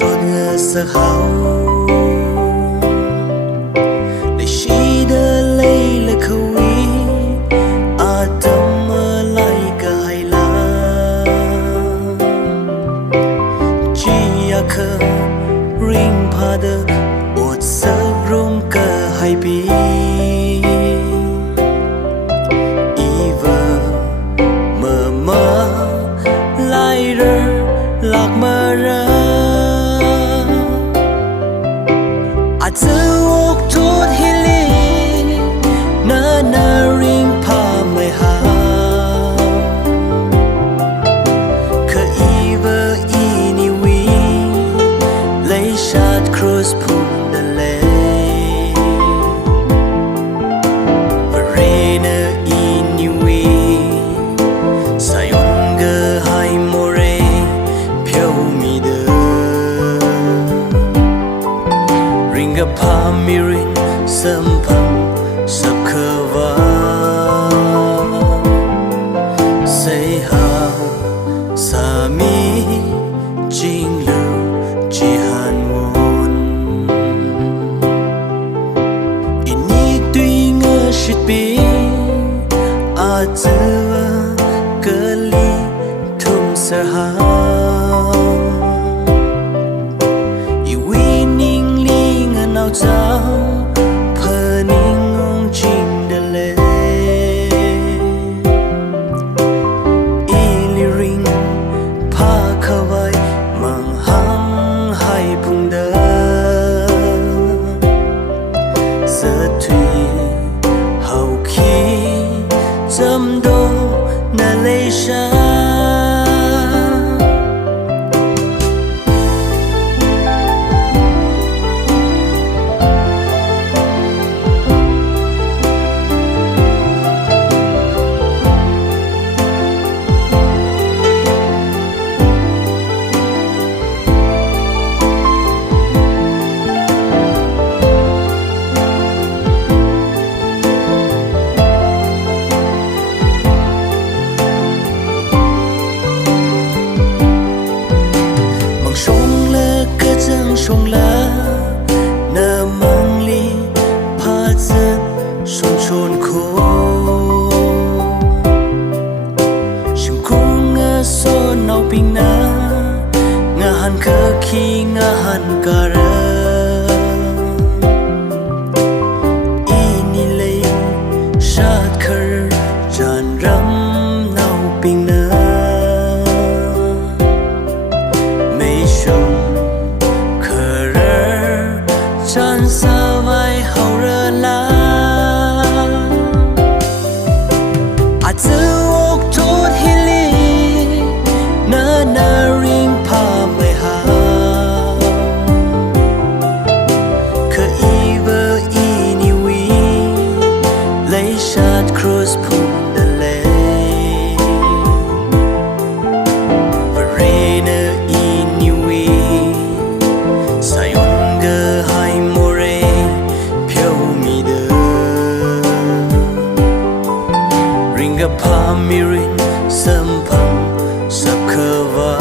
chọn ngờ sắc hào để chỉ đỡ lấy là khâu ý à tâm mơ lại cả hay là chỉ à khờ ring pa đỡ ột sắc rung cả hai bi lạc mơ ra à chữ ốc thốt hi li na na ring pa mày ha khờ y vơ y ni wi lấy sát cross phun đờ lệ và re na y ni wi sai on gơ hai more ringa pa mirin sampam sabkhava say ha sami jing lu jihan won ini tui nga shit bi a zwa kali thum sar ha nào cháu phờ ninh ông chinh đờ lệ y li ring pa khawai mang hang hai phung đơ giờ thủy hậu khí chấm đô na lê sa sông lá nở mang ly pha dân sông trôn khô sông khô ngã số nâu pin na ngã hàn khờ khi ngã hàn cà rơ ini lay sát khờ tràn rắm nâu pin na mây sông chan sa vai hậu rơ la à chữ ốc thốt hi li na na ring pa mày ha khờ y vơ y ni wi lấy sát cross phun đờ lệ và re na y ni wi sai on gơ hai ringa pa mirin sampam sabkhava